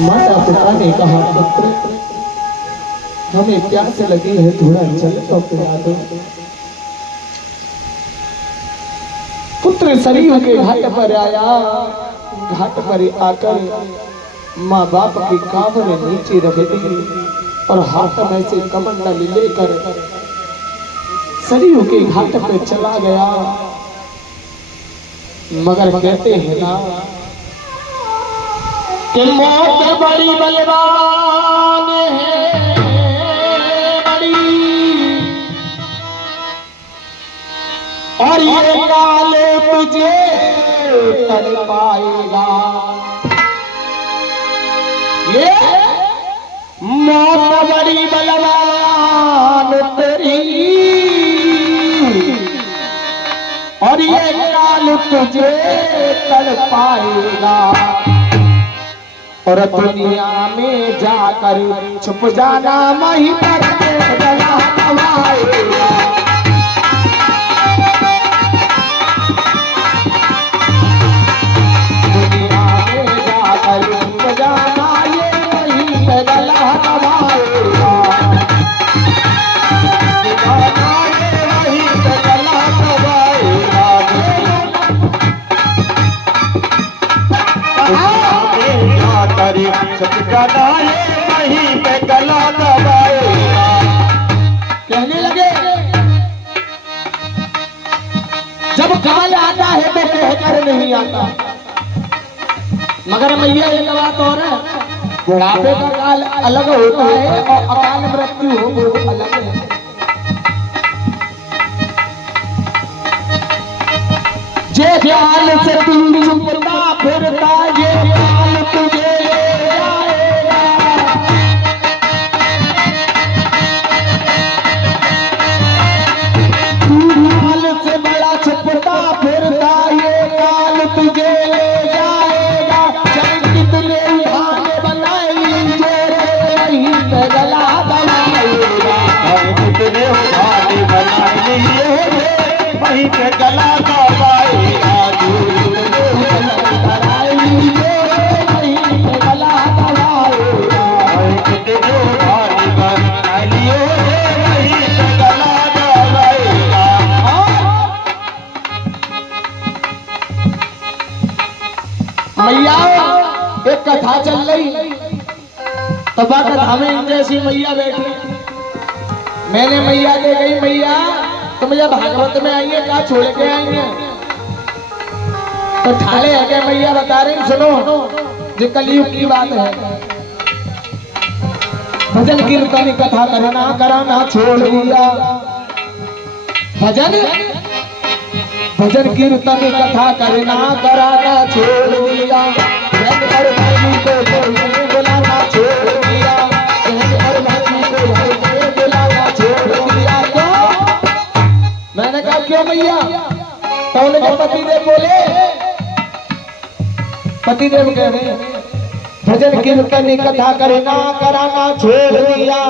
माता पिता ने कहा, पुत्र हमें प्यास लगी है, थोड़ा जल तो पिला दो। पुत्र सरयू के घाट पर आया। घाट पर आकर माँ बाप की कांवर नीचे रख दी और हाथ में से कमंडल लेकर सरयू के घाट पे चला गया। मगर कहते हैं ना कि मौत बड़ी बलवान है, बड़ी, और ये काल तुझे तड़ पाएगा। ये मौत बड़ी बलवान तेरी, और ये काल तुझे तड़ पाएगा। और दुनिया में जाकर छुप जाना, वहीं पर गला दबाएगा। दुनिया में जाकर छुप जाना, ये वहीं पर गला दबाएगा। ये वहीं पर गला दबाएगा। वहीं पे गला दबाएगा। कहने लगे जब काल आता है तो कहकर नहीं आता। मगर मैया एक बात और है, बुढ़ापे का काल अलग होता है और अकाल मृत्यु हो वो अलग है। जे काल से तू चुपता फिरता, ये काल तुझे गला दबाएगा। मैया एक कथा चल रही, तबा कथा में जैसी मैया बैठी, मैंने मैया ले गई, मैया तुम जब भागवत में आइए कहा छोड़ के आएंगे, तो ठाले है मैया बता रही, सुनो जो कलयुग की बात है। भजन कीर्तन कथा करना कराना छोड़ दिया। भजन भजन कीर्तन कथा करना कराना छोड़ दिया। बुलाना छोड़ दिया। बुलाना छोड़ दिया। मैंने कहा क्यों मैया? तो उनके पतिदेव बोले, पतिदेव कह रहे भजन कीर्तन कथा करना कराना छोड़ दिया।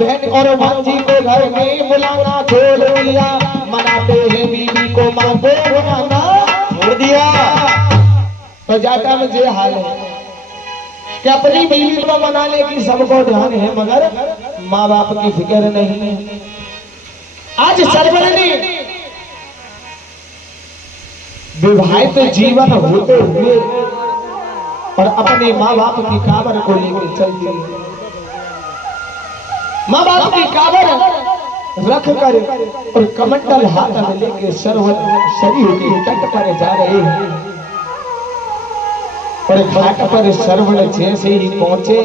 बहन और भांजी को घर में बुलाना छोड़ दिया। मनाते हैं बीवी को मां को बुलाना छोड़ दिया। तो जाता मुझे हाल है कि अपनी बीवी को मनाने की सबको ध्यान है, मगर माँ बाप की फिक्र नहीं है। आज सर्वजनी विवाहित जीवन होते हुए और अपने माँ बाप की काबर को लेकर चलती है। माँ बाप की काबर रख कर और कमंडल हाथ में लेके सरयू के तट पर जा रहे हैं। और घाट पर सरवण जैसे ही पहुंचे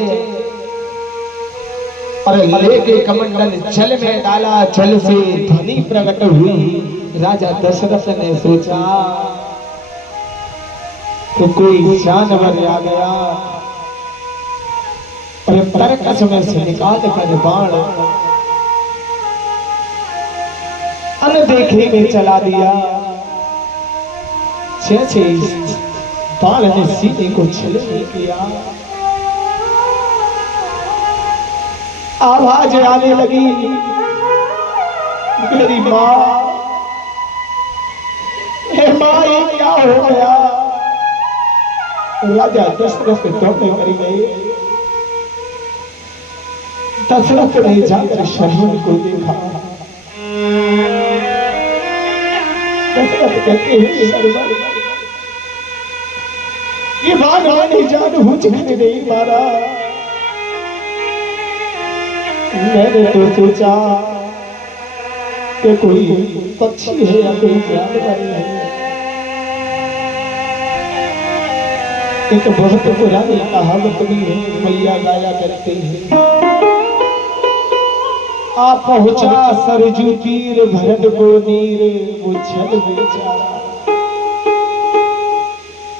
और लेके कमंडल जल में डाला, जल से ध्वनि प्रकट हुई। राजा दशरथ ने सोचा तो कोई जानवर आ गया और तरकस में से निकाल कर बाण अनदेखे में चला दिया। जैसे बाण ने सीने को छलनी किया, आवाज आने लगी, मेरी माँ, ये क्या हो गया? राजा दशरथ दौड़े कर गए दशरथ ने जाकर शर्मन को देखा। दशरथ कहते हैं शर्मन, ये बात मैंने जानबूझकर नहीं मारा, मैंने तो सोचा कि कोई पक्षी है या कोई जानवर है। एक बहुत पुरानी कहावत भी है, मैया गाया करते हैं, आप पहुंचा सरजू तीर भरत को नीर, वो छल बेचारा।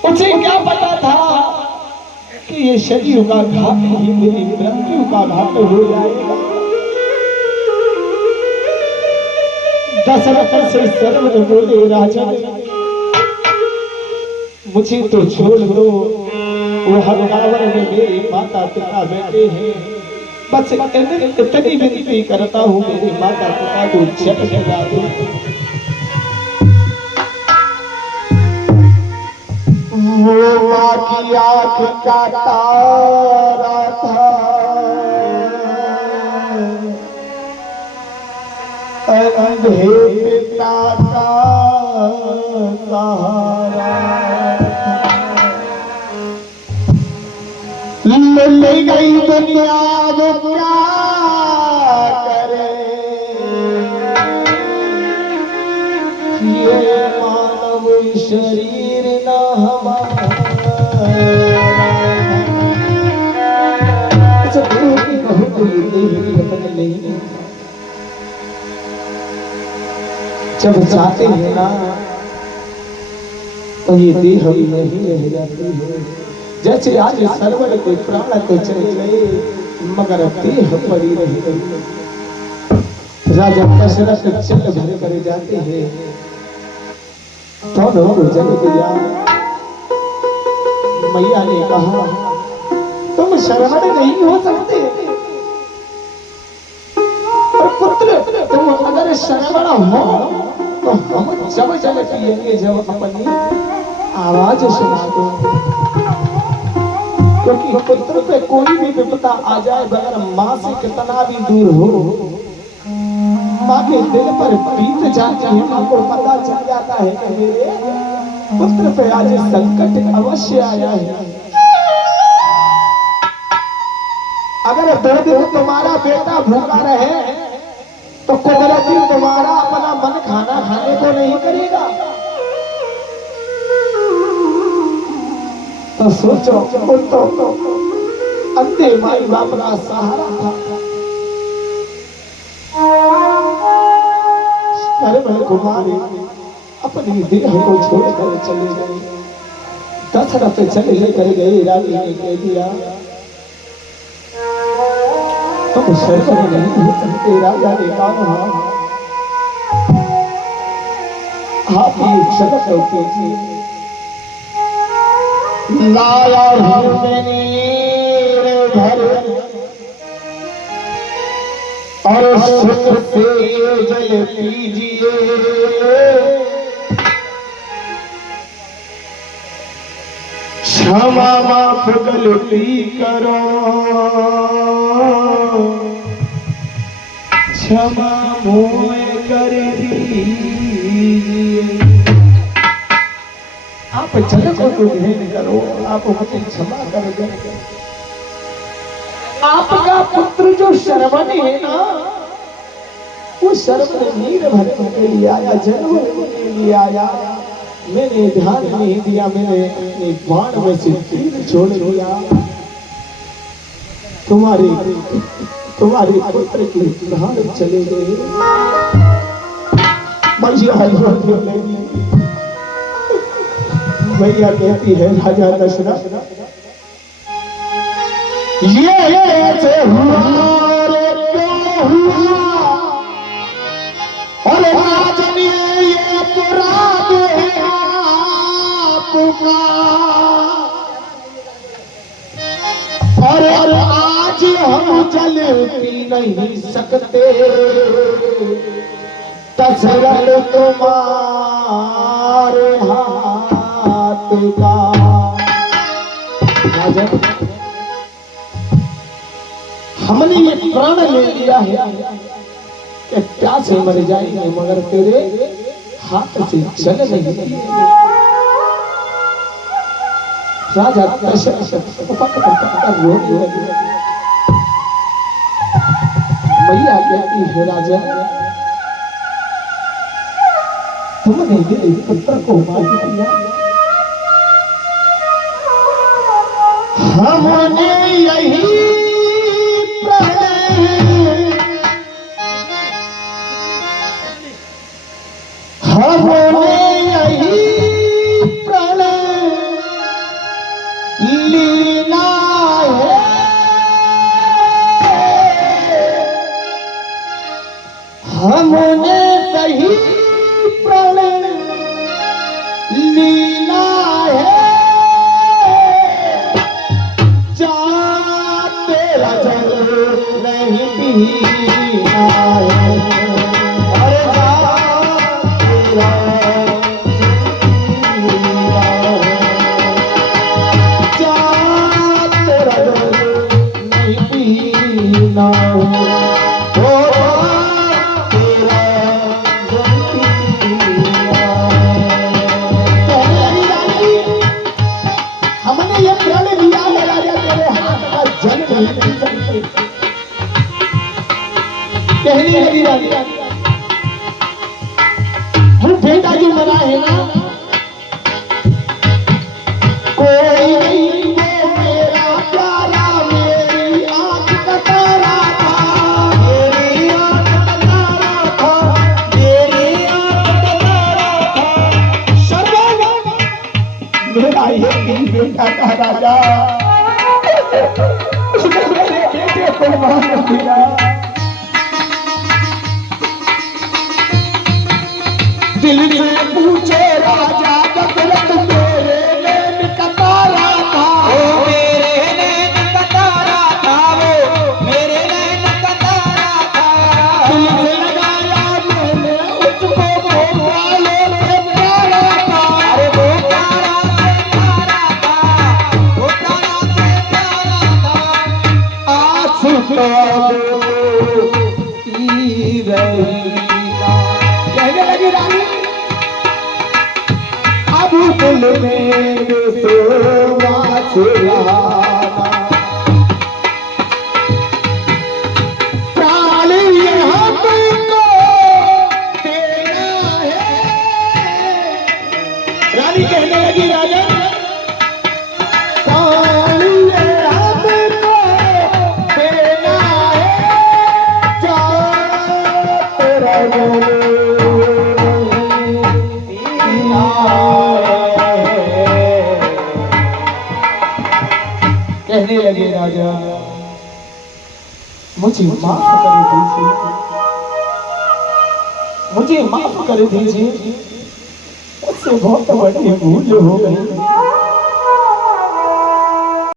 उसे क्या पता था कि ये शरीर का घात ही मेरी मृत्यु का घात हो जाएगा। दशरथ से सर्वत्र बोले, राजा मुझे तो छोड़ दो, वो हरकावर में मेरे माता पिता बैठे हैं, बस इतनी विनती करता हूँ मेरे माता पिता को जब जगा दो। वो माँ की आँख का तारा था, अंधे पिता का सहारा, ले गई दुनिया वो क्या करे, ये मानव शरीर न हमारा। जब जाते हैं ना तो ये देह भी नहीं रह जाती है। जैसे आज सरवर के प्राण तो चले गए, मगर देह पड़ी रह गई। राजा दशरथ चल भर कर जाते हैं, दोनों को जल दिया। मैया ने कहा, तुम शरवण नहीं हो सकते, और पुत्र तुम अगर शरवण हो तो हम जब जल पिएंगे जब अपनी आवाज सुना दो, क्योंकि पुत्र पे कोई भी विपदा आ जाए, अगर माँ से कितना भी दूर हो, माँ के दिल पर बीत जाती है, माँ को पता चल जाता है कि मेरे पुत्र पे आज संकट अवश्य आया है। अगर 2 दिन तुम्हारा बेटा भूखा रहे तो कुदरती तुम्हारा अपना मन खाना खाने को नहीं करेगा। तो सोचो, तो अंधे माई बाप का सहारा था, शर्मन कुमारी अपनी देह को छोड़कर चले गए। दशरथ चले लेकर गए, रानी ने कह दिया तुम शर्मन नहीं हो सकते। राजा ने कहा, आप ये क्षण कीजिए, लाया हूं मैंने भर और सुख से जल पीजिए, क्षमा माफ गलती करो, क्षमा मोह कर दीजिए। आप जल को तो ग्रहण करो, आप मुझे क्षमा कर दो। आपका पुत्र जो शर्मन है ना, वो शर्मन नीर भरने के लिए आया, जल भरने के लिए आया। मैंने ध्यान नहीं दिया, मैंने अपने बाण में से तीर छोड़ दिया। तुम्हारे पुत्र की प्राण चले गए। भैया कहती है, राजा दशरथ ये ऐसे हुआ रे क्यों हुआ, और आज ये अपराध है आपका, और आज हम जल पी नहीं सकते, दशरथ तुम्हारे हाथ का। हमने ये प्राण ले लिया है कि प्यासे मर जाएंगे मगर तेरे हाथ से चल नहीं। राजा मैया कहती है राजा तुमने मेरे पुत्र को मार दिया, हमने यही हमने यही प्रण लीला है, हमने सही प्रण लीला है, जा तेरा जल नहीं पीना है, अरे जा तेरा नहीं पीना हमने ये प्रण लिया है राजा तेरे हाथ का जल नहीं पी सकते। कहने लगी राजा वो बेटा जो मरा है ना कोई नहीं वो मेरा प्यारा मेरी आंख का तारा था, मेरी आंख का तारा था, मेरी आंख का तारा था, शर्मा मेरा ये बेटा था राजा, उसने मेरे बेटे को मार दिया। दिल से पूछे राजा दशरथ मेरे नैन का तारा था, वो मेरे नैन का तारा था, वो मेरे नैन का तारा था, दिल से लगाया मैंने उसको वो वालों से प्यारा था, अरे वो तारा से प्यारा था, वो तारा से प्यारा था, आसुत कहने लगी रानी दिल में सोना चुराना प्राण ये हमको देना है, रानी कहने लगी राजा प्राण ये हमको देना है, जा तेरा कहने लगे राजा मुझे माफ कर दीजिए, मुझे माफ कर दीजिए, उससे बहुत बड़ी भूल हो गई।